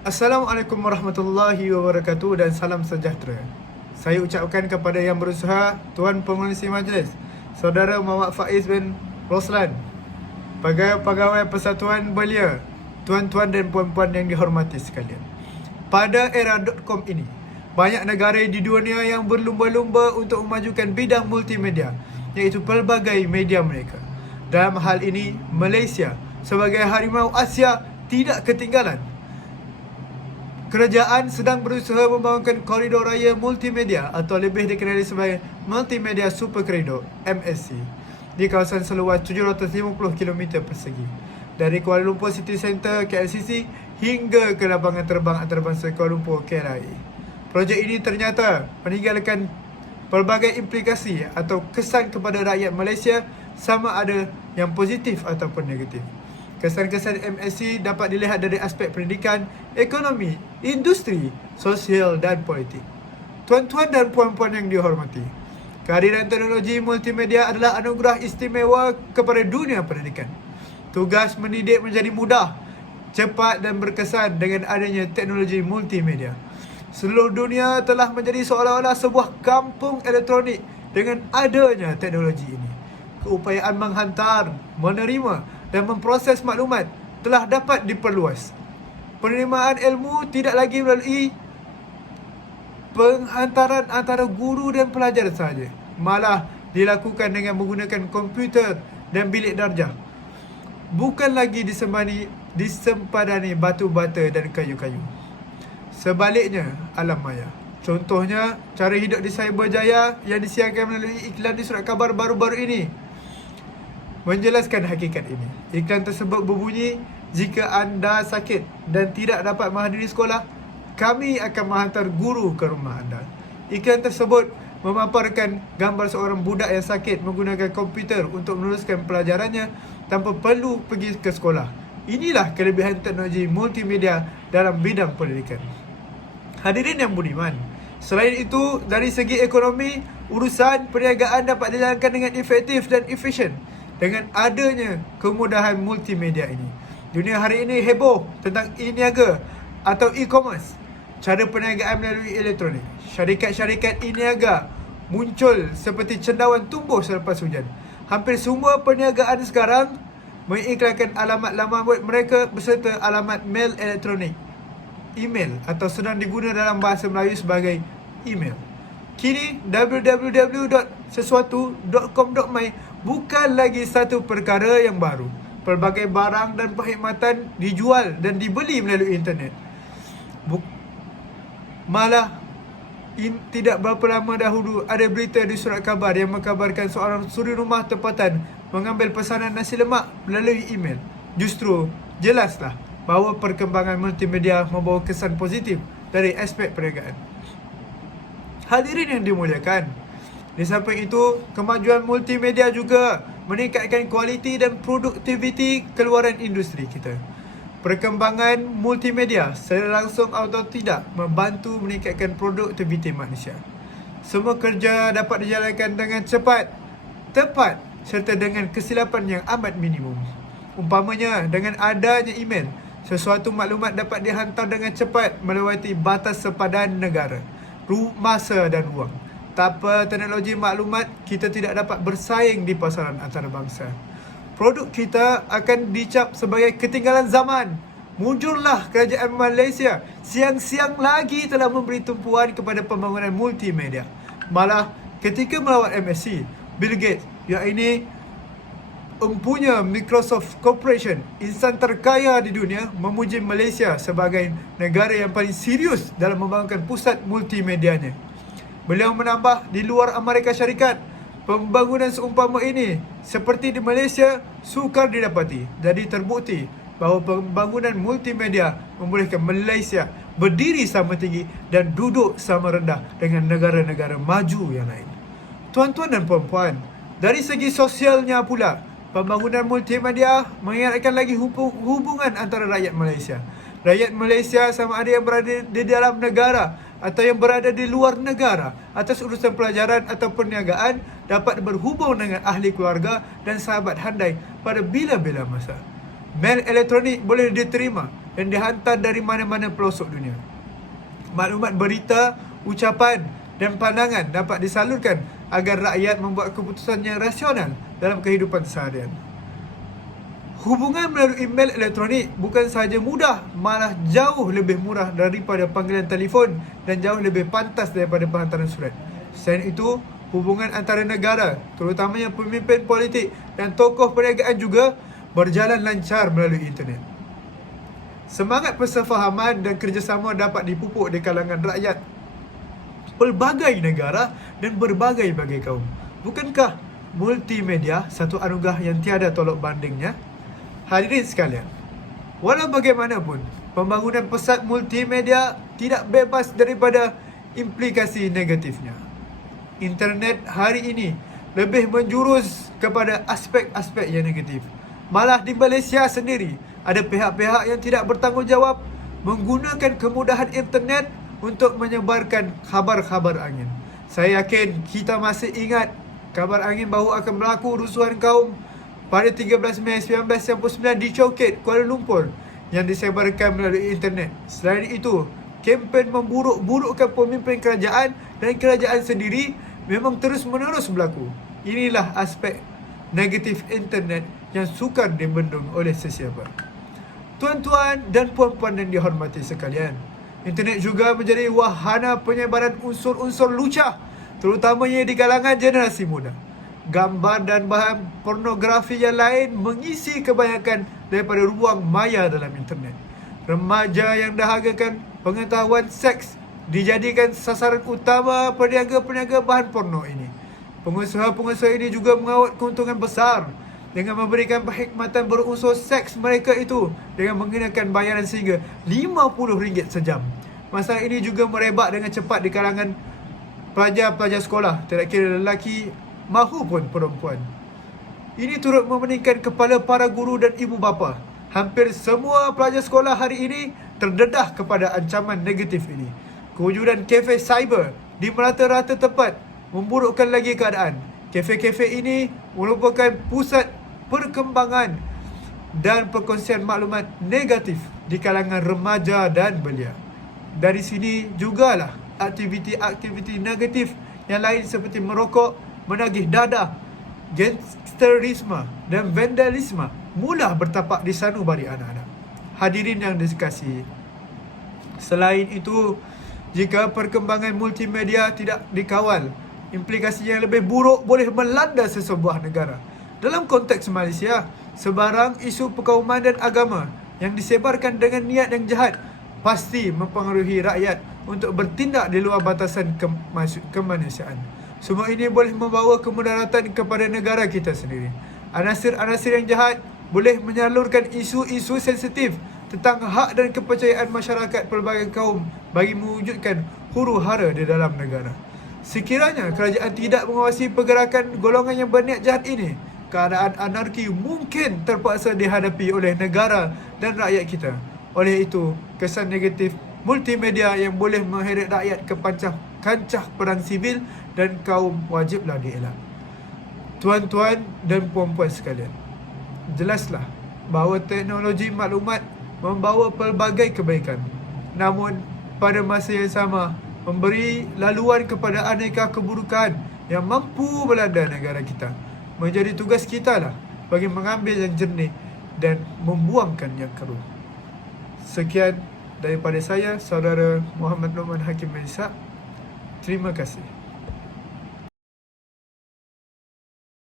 Assalamualaikum warahmatullahi wabarakatuh dan salam sejahtera. Saya ucapkan kepada yang berusaha, Tuan Pengerusi Majlis, Saudara Muhammad Faiz bin Roslan, pegawai Persatuan Belia, tuan-tuan dan puan-puan yang dihormati sekalian. Pada era .com ini, banyak negara di dunia yang berlumba-lumba untuk memajukan bidang multimedia, iaitu pelbagai media mereka. Dalam hal ini, Malaysia sebagai harimau Asia tidak ketinggalan. Kerajaan sedang berusaha membangunkan koridor raya multimedia atau lebih dikenali sebagai Multimedia Super Corridor (MSC) di kawasan seluas 750 km persegi dari Kuala Lumpur City Centre KLCC hingga ke lapangan terbang antarabangsa Kuala Lumpur KLIA. Projek ini ternyata meninggalkan pelbagai implikasi atau kesan kepada rakyat Malaysia, sama ada yang positif ataupun negatif. Kesan-kesan MSC dapat dilihat dari aspek pendidikan, ekonomi, industri, sosial dan politik. Tuan-tuan dan puan-puan yang dihormati, kehadiran teknologi multimedia adalah anugerah istimewa kepada dunia pendidikan. Tugas mendidik menjadi mudah, cepat dan berkesan dengan adanya teknologi multimedia. Seluruh dunia telah menjadi seolah-olah sebuah kampung elektronik dengan adanya teknologi ini. Keupayaan menghantar, menerima dan memproses maklumat telah dapat diperluas. Penerimaan ilmu tidak lagi melalui penghantaran antara guru dan pelajar sahaja, malah dilakukan dengan menggunakan komputer dan bilik darjah. Bukan lagi disempadani batu bata dan kayu-kayu. Sebaliknya, alam maya. Contohnya, cara hidup di Cyberjaya yang disiarkan melalui iklan di surat khabar baru-baru ini menjelaskan hakikat ini. Iklan tersebut berbunyi, jika anda sakit dan tidak dapat menghadiri sekolah, kami akan menghantar guru ke rumah anda. Iklan tersebut memaparkan gambar seorang budak yang sakit menggunakan komputer untuk meneruskan pelajarannya tanpa perlu pergi ke sekolah. Inilah kelebihan teknologi multimedia dalam bidang pendidikan. Hadirin yang budiman, selain itu, dari segi ekonomi, urusan perniagaan dapat dijalankan dengan efektif dan efisien dengan adanya kemudahan multimedia ini. Dunia hari ini heboh tentang e-niaga atau e-commerce, cara perniagaan melalui elektronik. Syarikat-syarikat e-niaga muncul seperti cendawan tumbuh selepas hujan. Hampir semua perniagaan sekarang mengiklankan alamat laman web mereka beserta alamat mail elektronik, email, atau senang diguna dalam bahasa Melayu sebagai email. Kini www.sesuatu.com.my bukan lagi satu perkara yang baru. Pelbagai barang dan perkhidmatan dijual dan dibeli melalui internet. Tidak berapa lama dahulu ada berita di surat khabar yang mengkabarkan seorang suri rumah tempatan mengambil pesanan nasi lemak melalui email. Justru jelaslah bahawa perkembangan multimedia membawa kesan positif dari aspek perniagaan. Hadirin yang dimuliakan, di samping itu, kemajuan multimedia juga meningkatkan kualiti dan produktiviti keluaran industri kita. Perkembangan multimedia secara langsung atau tidak membantu meningkatkan produktiviti manusia. Semua kerja dapat dijalankan dengan cepat, tepat serta dengan kesilapan yang amat minimum. Umpamanya, dengan adanya email, sesuatu maklumat dapat dihantar dengan cepat melewati batas sepadan negara, masa dan ruang. Tanpa teknologi maklumat, kita tidak dapat bersaing di pasaran antarabangsa. Produk kita akan dicap sebagai ketinggalan zaman. Muncullah kerajaan Malaysia siang-siang lagi telah memberi tumpuan kepada pembangunan multimedia. Malah ketika melawat MSC, Bill Gates yang ini empunya Microsoft Corporation, insan terkaya di dunia, memuji Malaysia sebagai negara yang paling serius dalam membangunkan pusat multimedianya. Beliau menambah, di luar Amerika Syarikat, pembangunan seumpama ini seperti di Malaysia sukar didapati. Jadi terbukti bahawa pembangunan multimedia membolehkan Malaysia berdiri sama tinggi dan duduk sama rendah dengan negara-negara maju yang lain. Tuan-tuan dan puan-puan, dari segi sosialnya pula, pembangunan multimedia mengeratkan lagi hubungan antara rakyat Malaysia. Rakyat Malaysia sama ada yang berada di dalam negara atau yang berada di luar negara atas urusan pelajaran atau perniagaan dapat berhubung dengan ahli keluarga dan sahabat handai pada bila-bila masa. Mail elektronik boleh diterima dan dihantar dari mana-mana pelosok dunia. Maklumat berita, ucapan dan pandangan dapat disalurkan agar rakyat membuat keputusan yang rasional dalam kehidupan seharian. Hubungan melalui email elektronik bukan sahaja mudah, malah jauh lebih murah daripada panggilan telefon dan jauh lebih pantas daripada penghantaran surat. Selain itu, hubungan antara negara, terutamanya pemimpin politik dan tokoh perniagaan juga berjalan lancar melalui internet. Semangat persefahaman dan kerjasama dapat dipupuk di kalangan rakyat pelbagai negara dan berbagai-bagai kaum. Bukankah multimedia satu anugerah yang tiada tolok bandingnya? Hadirin sekalian, walau bagaimanapun, pembangunan pesat multimedia tidak bebas daripada implikasi negatifnya. Internet hari ini lebih menjurus kepada aspek-aspek yang negatif. Malah di Malaysia sendiri, ada pihak-pihak yang tidak bertanggungjawab menggunakan kemudahan internet untuk menyebarkan kabar-kabar angin. Saya yakin kita masih ingat kabar angin bahawa akan berlaku rusuhan kaum pada 13 Mei 1999 di Chowkit, Kuala Lumpur yang disebarkan melalui internet. Selain itu, kempen memburuk-burukkan pemimpin kerajaan dan kerajaan sendiri memang terus-menerus berlaku. Inilah aspek negatif internet yang sukar dibendung oleh sesiapa. Tuan-tuan dan puan-puan yang dihormati sekalian, internet juga menjadi wahana penyebaran unsur-unsur lucah, terutamanya di kalangan generasi muda. Gambar dan bahan pornografi yang lain mengisi kebanyakan daripada ruang maya dalam internet. Remaja yang dahagakan pengetahuan seks dijadikan sasaran utama peniaga-peniaga bahan porno ini. Pengusaha-pengusaha ini juga mengawat keuntungan besar dengan memberikan perkhidmatan berunsur seks mereka itu dengan mengenakan bayaran sehingga RM50 sejam. Masalah ini juga merebak dengan cepat di kalangan pelajar-pelajar sekolah, tidak kira lelaki mahupun perempuan. Ini turut memeningkan kepala para guru dan ibu bapa. Hampir semua pelajar sekolah hari ini terdedah kepada ancaman negatif ini. Kewujudan kafe cyber di merata-rata tempat memburukkan lagi keadaan. Kafe-kafe ini merupakan pusat perkembangan dan perkongsian maklumat negatif di kalangan remaja dan belia. Dari sini jugalah aktiviti-aktiviti negatif yang lain seperti merokok, menagih dadah, gangsterisme dan vandalisme mula bertapak di sanubari anak-anak. Hadirin yang dikasihi, selain itu, jika perkembangan multimedia tidak dikawal, implikasi yang lebih buruk boleh melanda sesebuah negara. Dalam konteks Malaysia, sebarang isu perkauman dan agama yang disebarkan dengan niat yang jahat pasti mempengaruhi rakyat untuk bertindak di luar batasan kemanusiaan. Semua ini boleh membawa kemudaratan kepada negara kita sendiri. Anasir-anasir yang jahat boleh menyalurkan isu-isu sensitif tentang hak dan kepercayaan masyarakat pelbagai kaum bagi mewujudkan huru-hara di dalam negara. Sekiranya kerajaan tidak mengawasi pergerakan golongan yang berniat jahat ini, keadaan anarki mungkin terpaksa dihadapi oleh negara dan rakyat kita. Oleh itu, kesan negatif multimedia yang boleh mengheret rakyat ke kancah perang sibil dan kaum wajiblah dielak. Tuan-tuan dan puan-puan sekalian, jelaslah bahawa teknologi maklumat membawa pelbagai kebaikan, namun pada masa yang sama memberi laluan kepada aneka keburukan yang mampu melanda negara kita. Menjadi tugas kita lah bagi mengambil yang jernih dan membuangkan yang keruh. Sekian daripada saya, Saudara Muhammad Noman Hakim Melisa. Terima kasih.